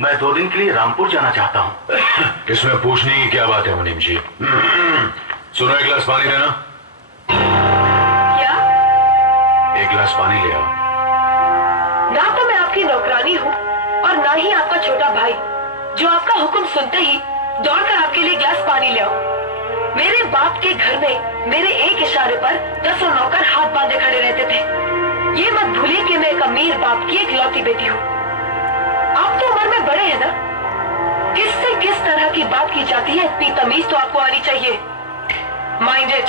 मैं 2 दिन के लिए रामपुर जाना चाहता हूँ। इसमें पूछने की क्या बात है मुनीम जी? सुनो, एक गिलास पानी देना। क्या? एक गिलास पानी ले आओ। ना तो मैं आपकी नौकरानी हूँ और ना ही आपका छोटा भाई जो आपका हुक्म सुनते ही दौड़कर आपके लिए गिलास पानी ले आओ। मेरे बाप के घर में मेरे एक इशारे पर 10 नौकर हाथ बांधे खड़े रहते थे। ये मत भूलिए कि मैं एक अमीर बाप की इकलौती बेटी हूँ। आप तो उम्र में बड़े हैं ना, किससे किस तरह की बात की जाती है इतनी तमीज तो आपको आनी चाहिए। Mind it.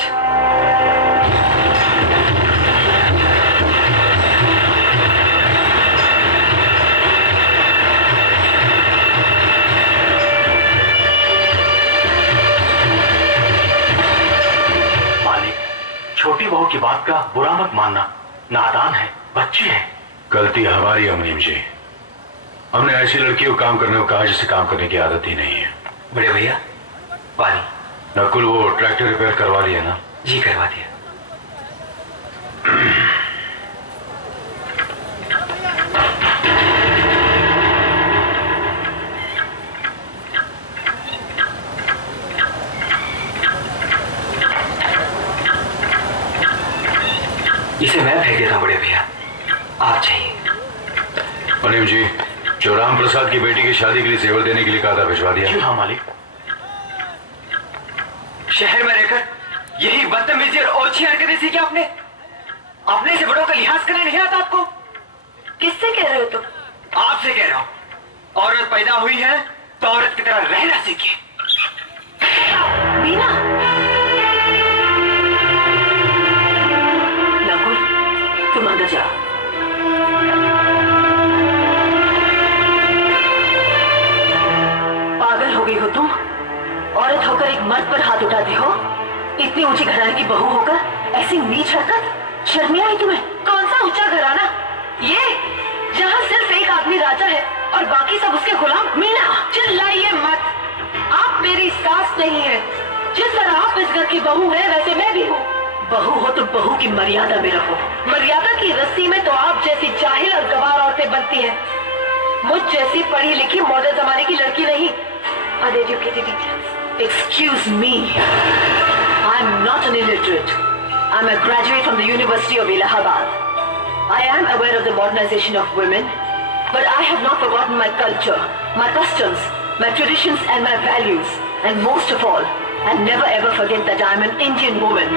छोटी बहू की बात का बुरा मत मानना, नादान है, बच्ची है। गलती हमारी है मुनीम जी। हमने ऐसी लड़कियों को काम करने को कहा जिससे काम करने की आदत ही नहीं है। बड़े भैया पानी। नकुल, वो ट्रैक्टर रिपेयर करवा लिया ना? जी करवा दिया। इसे मैं फेंक देता हूं बड़े भैया, आप चाहिए। मुनीम जी, जो राम प्रसाद की बेटी की शादी के लिए जेवर देने के लिए कहा था, भिजवा दिया? जी हाँ मालिक। शहर में रहकर यही बदतमीजी और ओछी हरकतें सीखी आपने? अपने से बड़ों का लिहाज करना नहीं आता आपको? किससे कह रहे हो तुम? आपसे कह रहा हूं। औरत पैदा हुई है तो औरत की तरह रहना सीखिए। मीना, नकुल, तुम अंदर जाओ। पागल हो गई हो तुम? औरत होकर एक मर्द पर हाथ उठाती हो? इतनी ऊंची घराने की बहू होकर ऐसी नीच हरकत? शर्म नहीं आई तुम्हें? कौन सा ऊंचा घराना ये, जहाँ सिर्फ एक आदमी राजा है और बाकी सब उसके गुलाम? मीना, चिल्लाइए मत। आप मेरी सास नहीं है। जिस तरह आप इस घर की बहू है वैसे मैं भी हूँ। बहू हो तो बहू की मर्यादा में रहो। मर्यादा की रस्सी में तो आप जैसी जाहिल और गवार औरतें बनती हैं। मुझ जैसी पढ़ी लिखी मॉडर्न जमाने की लड़की नहीं। Uneducated teachers. Excuse me. I'm not an illiterate. I'm a graduate from the University of Allahabad. I am aware of the modernization of women, but I have not forgotten my culture, my customs, my traditions and my values. And most of all, I never ever forget that I am an Indian woman.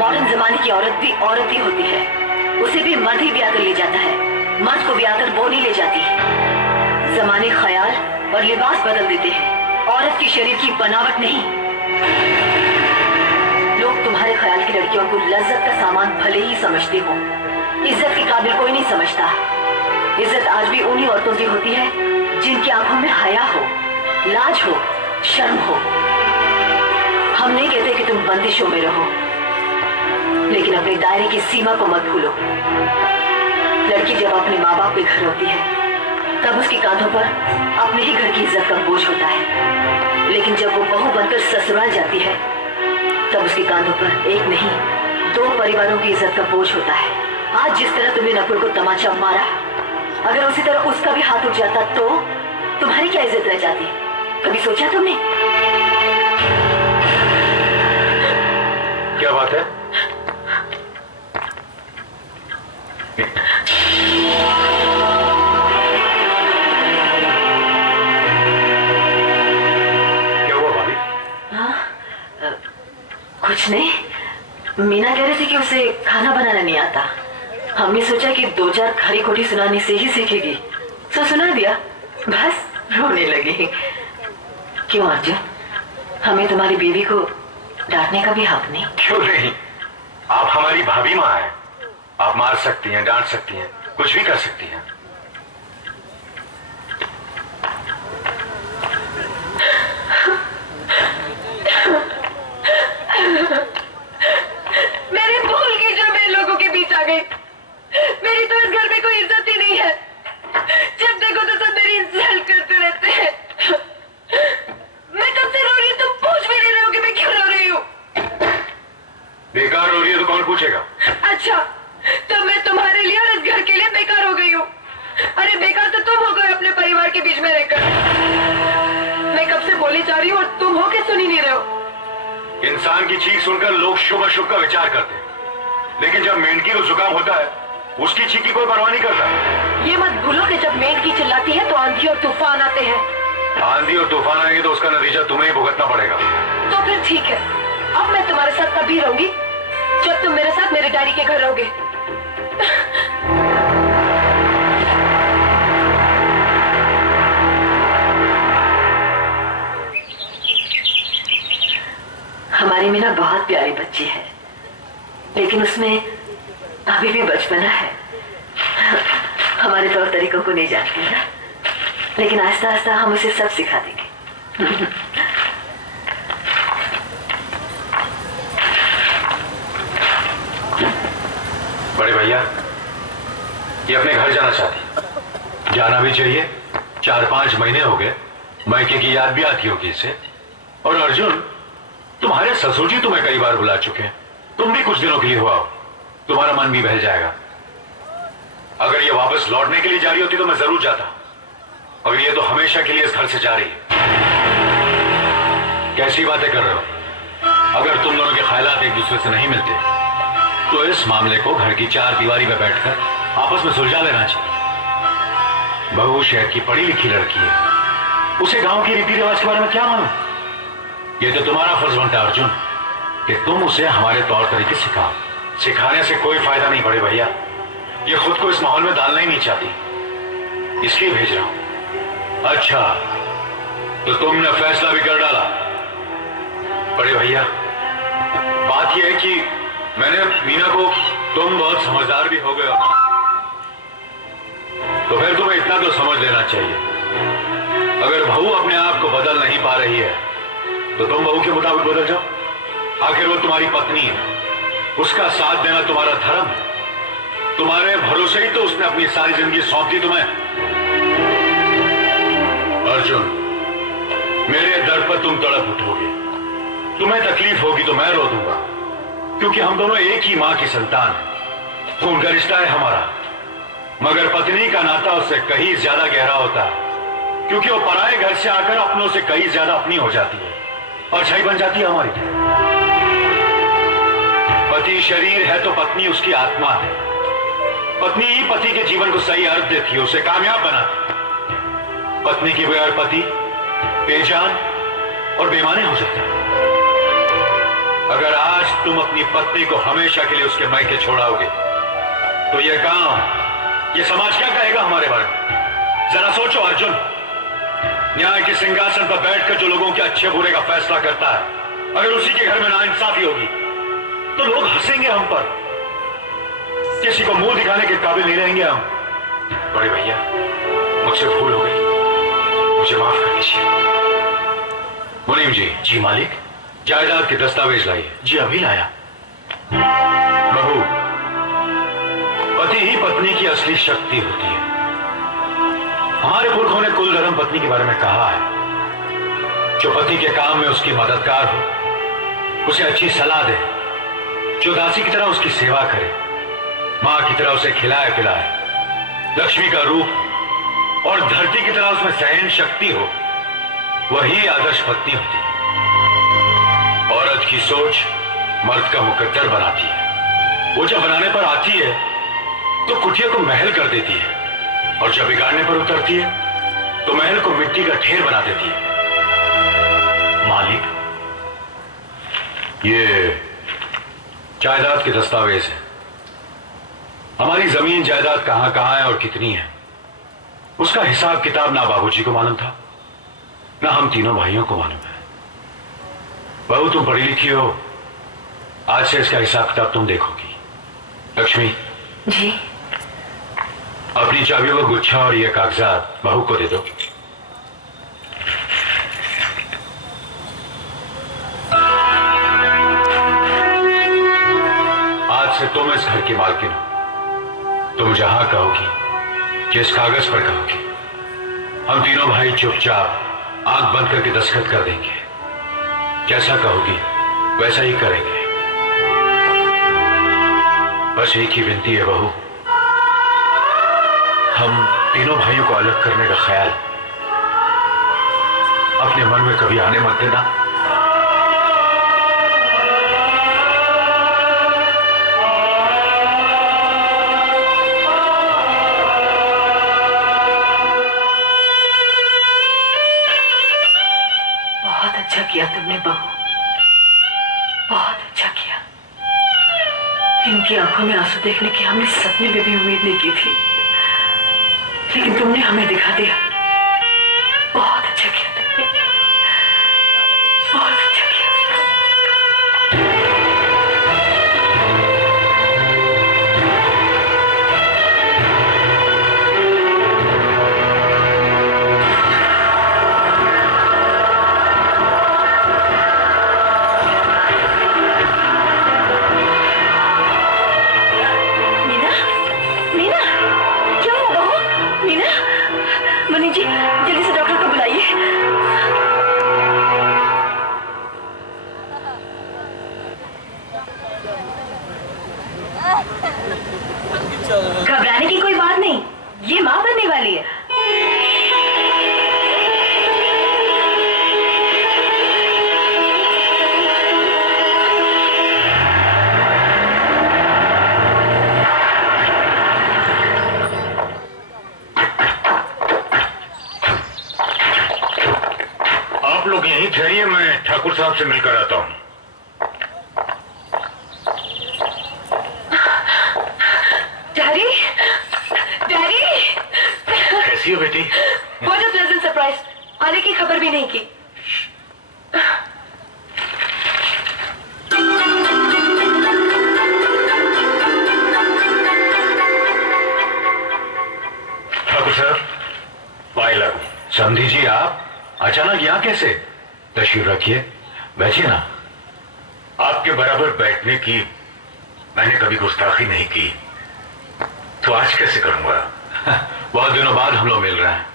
Modern जमाने की औरत भी औरत ही होती है। उसे भी मर्द ही ब्याह कर ले जाता है, मर्द को ब्याह कर वो नहीं ले जाती। जमाने ख्याल और लिबास बदल देते हैं, औरत की शरीर की बनावट नहीं। लोग तुम्हारे ख्याल की लड़कियों को लज्जत का सामान भले ही समझते हो, इज्जत के काबिल कोई नहीं समझता। इज्जत आज भी उन्हीं औरतों की होती है जिनकी आंखों में हया हो, लाज हो, शर्म हो। हम नहीं कहते कि तुम बंदिशों में रहो, लेकिन अपने दायरे की सीमा को मत भूलो। लड़की जब अपने माँ बाप के घर होती है तब उसके कांधों पर अपने ही घर की इज्जत का बोझ होता है, लेकिन जब वो बहू बनकर ससुराल जाती है तब उसके कांधों पर एक नहीं 2 परिवारों की इज्जत का बोझ होता है। आज जिस तरह तुमने नकुल को तमाचा मारा, अगर उसी तरह उसका भी हाथ उठ जाता तो तुम्हारी क्या इज्जत रह जाती? कभी सोचा तुमने? क्या बात है? क्या हुआ भाभी? कुछ नहीं। मीना कह रही थी कि उसे खाना बनाना नहीं आता। हमने सोचा कि 2-4 खरी खोटी सुनाने से ही सीखेगी, तो सुना दिया, बस रोने लगी। क्यों अर्जुन, हमें तुम्हारी बीवी को डांटने का भी हक नहीं? क्यों नहीं? आप हमारी भाभी माँ हैं। आप मार सकती हैं, डांट सकती हैं, कुछ भी कर सकती हैं। मेरी भूल की जो मैं लोगों के बीच आ गई। मेरी तो इस घर में कोई इज्जत ही नहीं है। जब देखो तो सब मेरी इंसल्ट करते रहते हैं। मैं कब से रो रही हूँ, तुम पूछ भी नहीं रहे हो कि मैं क्यों रो रही हूँ। बेकार रो रही है तो कौन पूछेगा? अच्छा, तो मैं तुम्हारे लिए और इस घर के लिए बेकार हो गई हूँ। के बीच में रहकर। मैं कब से बोली जा रही हूँ और तुम हो के सुन ही नहीं रहे हो। इंसान की चीख सुनकर लोग शुभ अशुभ का विचार करते हैं, लेकिन जब मेंढकी को जुकाम होता है उसकी चीख की कोई परवाह नहीं करता। ये मत भूलो कि जब मेंढकी चिल्लाती है तो आंधी और तूफान आते हैं। आंधी और तूफान आएंगे तो उसका नतीजा तुम्हें ही भुगतना पड़ेगा। तो फिर ठीक है, अब मैं तुम्हारे साथ तभी रहूंगी जब तुम मेरे साथ मेरे डैडी के घर रहोगे। हमारी मीना बहुत प्यारी बच्ची है, लेकिन उसमें अभी भी बचपना है। हमारे तौर तरीकों को नहीं जानती ना, लेकिन आहिस्ता आहिस्ता हम उसे सब सिखा देंगे। बड़े भैया, ये अपने घर जाना चाहती। जाना भी चाहिए, 4-5 महीने हो गए, मायके की याद भी आती होगी इसे। और अर्जुन, तुम्हारे ससुर जी तुम्हें कई बार बुला चुके हैं, तुम भी कुछ दिनों के लिए हो आओ, तुम्हारा मन भी बहल जाएगा। अगर ये वापस लौटने के लिए जा रही होती तो मैं जरूर जाता, और ये तो हमेशा के लिए इस घर से जा रही है। कैसी बातें कर रहे हो? अगर तुम दोनों के ख्यालात एक दूसरे से नहीं मिलते तो इस मामले को घर की 4 दीवारी में बैठकर आपस में सुलझा लेना चाहिए। बहू शहर की पढ़ी लिखी लड़की है, उसे गांव के रीति रिवाज के बारे में क्या मालूम? ये तो तुम्हारा फर्ज बनता है अर्जुन कि तुम उसे हमारे तौर तरीके सिखाओ। सिखाने से कोई फायदा नहीं बड़े भैया, ये खुद को इस माहौल में डालना ही नहीं चाहती, इसलिए भेज रहा हूं। अच्छा, तो तुमने फैसला भी कर डाला? बड़े भैया, बात यह है कि मैंने मीना को, तुम बहुत समझदार भी हो गए हो ना, तो फिर तुम्हें इतना तो समझ लेना चाहिए, अगर बहू अपने आप को बदल नहीं पा रही है तो तुम बहू के मुताबिक बदल जाओ। आखिर वो तुम्हारी पत्नी है, उसका साथ देना तुम्हारा धर्म है, तुम्हारे भरोसे ही तो उसने अपनी सारी जिंदगी सौंप दी तुम्हें। अर्जुन, मेरे दर पर तुम तड़प उठोगे, तुम्हें तकलीफ होगी तो मैं रो दूंगा, क्योंकि हम दोनों एक ही मां की संतान हैं, खून का रिश्ता है हमारा। मगर पत्नी का नाता उससे कहीं ज्यादा गहरा होता है, क्योंकि वो पराए घर से आकर अपनों से कहीं ज्यादा अपनी हो जाती है और छाई बन जाती है हमारी। पति शरीर है तो पत्नी उसकी आत्मा है। पत्नी ही पति के जीवन को सही अर्थ देती है, उसे कामयाब बनाती है। पत्नी के बगैर पति बेजान और बेमाने हो जाते हैं। अगर आज तुम अपनी पत्नी को हमेशा के लिए उसके मायके छोड़ाओगे तो यह गांव, यह समाज क्या कहेगा हमारे बारे में? जरा सोचो अर्जुन, न्याय के सिंहासन पर बैठकर जो लोगों के अच्छे बुरे का फैसला करता है, अगर उसी के घर में नाइंसाफी होगी तो लोग हंसेंगे हम पर, किसी को मुंह दिखाने के काबिल नहीं रहेंगे हम। बड़े भैया, मुझसे भूल हो गई, मुझे माफ कर दीजिए। मुनीम जी। जी मालिक। जायदाद के दस्तावेज लाइए। जी अभी लाया। बहू, पति ही पत्नी की असली शक्ति होती है। हमारे पुरखों ने कुल धर्म पत्नी के बारे में कहा है, जो पति के काम में उसकी मददगार हो, उसे अच्छी सलाह दे, जो दासी की तरह उसकी सेवा करे, मां की तरह उसे खिलाए पिलाए, लक्ष्मी का रूप और धरती की तरह उसमें सहन शक्ति हो, वही आदर्श पत्नी होती है। औरत की सोच मर्द का मुकद्दर बनाती है। वो जब बनाने पर आती है तो कुटिया को महल कर देती है, और जब बिगाड़ने पर उतरती है तो महल को मिट्टी का ढेर बना देती है। मालिक, ये जायदाद के दस्तावेज हैं। हमारी जमीन जायदाद कहां कहां है और कितनी है, उसका हिसाब किताब ना बाबूजी को मालूम था, ना हम तीनों भाइयों को मालूम है। बहू, तुम पढ़ी लिखी हो, आज से इसका हिसाब किताब तुम देखोगी। लक्ष्मी जी। अपनी चाबियों का गुच्छा और ये कागजात बहू को दे दो। आज से तुम इस घर की मालकिन हो। तुम जहां कहोगी, जिस कागज पर कहोगी, हम तीनों भाई चुपचाप आंख बंद करके दस्तखत कर देंगे। जैसा कहोगी वैसा ही करेंगे। बस एक ही विनती है बहू, हम तीनों भाइयों को अलग करने का ख्याल अपने मन में कभी आने मत देना। बहुत अच्छा किया तुमने बहू, बहुत अच्छा किया। इनकी आंखों में आंसू देखने की हमने सपने में भी उम्मीद नहीं की थी, लेकिन तुमने हमें दिखा दिया। बहुत अच्छा किया तुमने, बहुत अच्छा किया। मीना, मीना, क्या हुआ बहू? मीना, मनी जी जल्दी से डॉक्टर को बुलाइए। घबराने की कोई बात नहीं, ये माँ बनने वाली है। आप लोग यहीं ठहरिए, मैं ठाकुर साहब से मिलकर आता हूँ। डैडी, डैडी, कैसी हो बेटी? What a pleasant surprise. आने की खबर भी नहीं की। ठाकुर साहब, पायला समझी जी, आप अचानक यहाँ कैसे? तशरीफ रखिए, बैठिए ना। आपके बराबर बैठने की मैंने कभी गुस्ताखी नहीं की, तो आज कैसे करूंगा? बहुत दिनों बाद हम लोग मिल रहे हैं।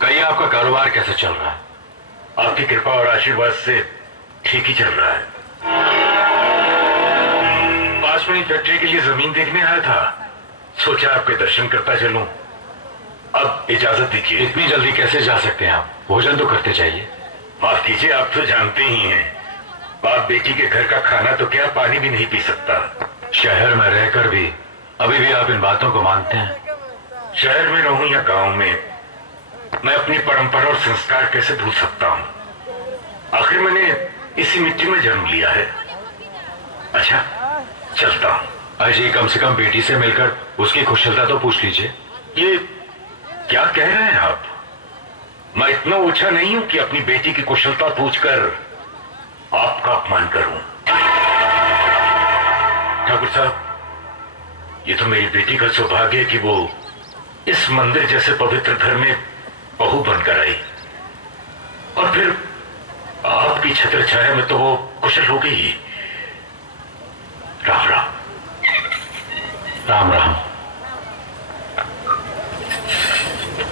कहिए, आपका कारोबार कैसे चल रहा है? आपकी कृपा और आशीर्वाद से ठीक ही चल रहा है। पास में फैक्ट्री के लिए जमीन देखने आया था, सोचा आपके दर्शन करता चलूं। अब इजाजत दीजिए। इतनी जल्दी कैसे जा सकते हैं आप? भोजन तो करते चाहिए। माफ कीजिए, आप तो जानते ही हैं, बाप बेटी के घर का खाना तो क्या, पानी भी नहीं पी सकता। शहर में रहकर भी अभी भी आप इन बातों को मानते हैं? शहर में रहूं या गांव में, मैं अपनी परंपरा और संस्कार कैसे भूल सकता हूं? आखिर मैंने इसी मिट्टी में जन्म लिया है। अच्छा, चलता हूं। अजय, कम से कम बेटी से मिलकर उसकी कुशलता तो पूछ लीजिए। ये क्या कह रहे हैं आप? मैं इतना ऊंचा नहीं हूं कि अपनी बेटी की कुशलता पूछकर आपका अपमान करूं। ठाकुर साहब, ये तो मेरी बेटी का सौभाग्य है कि वो इस मंदिर जैसे पवित्र घर में बहू बनकर आई, और फिर आपकी छत्र छाया में तो वो कुशल हो गई ही। राम राम। राम राम।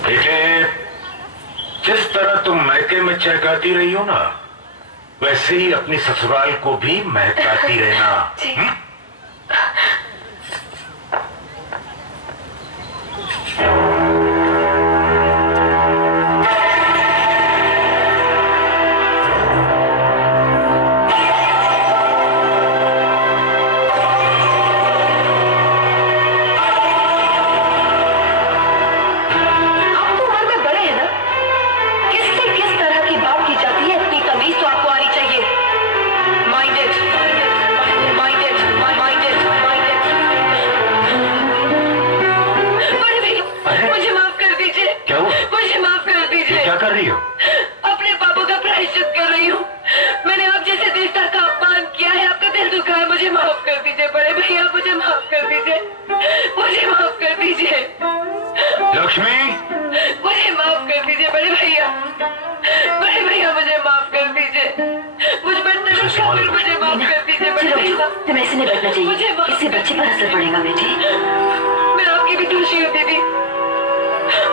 बेटे, जिस तरह तुम मैके में चहकाती रही हो ना, वैसे ही अपनी ससुराल को भी महकाती रहना। कर रही हो? अपने पापों का प्रायश्चित कर रही हूँ। मैंने आप जैसे देवता का अपमान किया है, आपका दिल दुखा है, मुझे माफ कर दीजिए बड़े भैया, मुझे माफ कर दीजिए, मुझे माफ कर दीजिए। लक्ष्मी, मुझे माफ कर दीजिए बड़े भैया, बड़े भैया मुझे माफ कर दीजिए, मुझ पर तरस खाकर मुझे माफ कर दीजिए बड़े भैया। तुम्हें ऐसे नहीं बैठना चाहिए, इससे बच्चे पर असर पड़ेगा बेटी। मैं आपकी भी दोषी हूँ दीदी,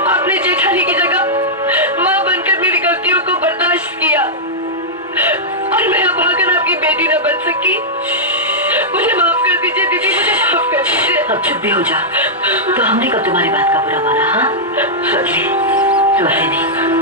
आपने जेठानी की जगह माँ बनकर मेरी गलतियों को बर्दाश्त किया, और मैं अब आकर आपकी बेटी न बन सकी। मुझे माफ कर दीजिए दीदी, मुझे माफ कर दीजिए। अब चुप भी हो जा, तो हमने कब तुम्हारी बात का बुरा माना? हाँ, रोते नहीं।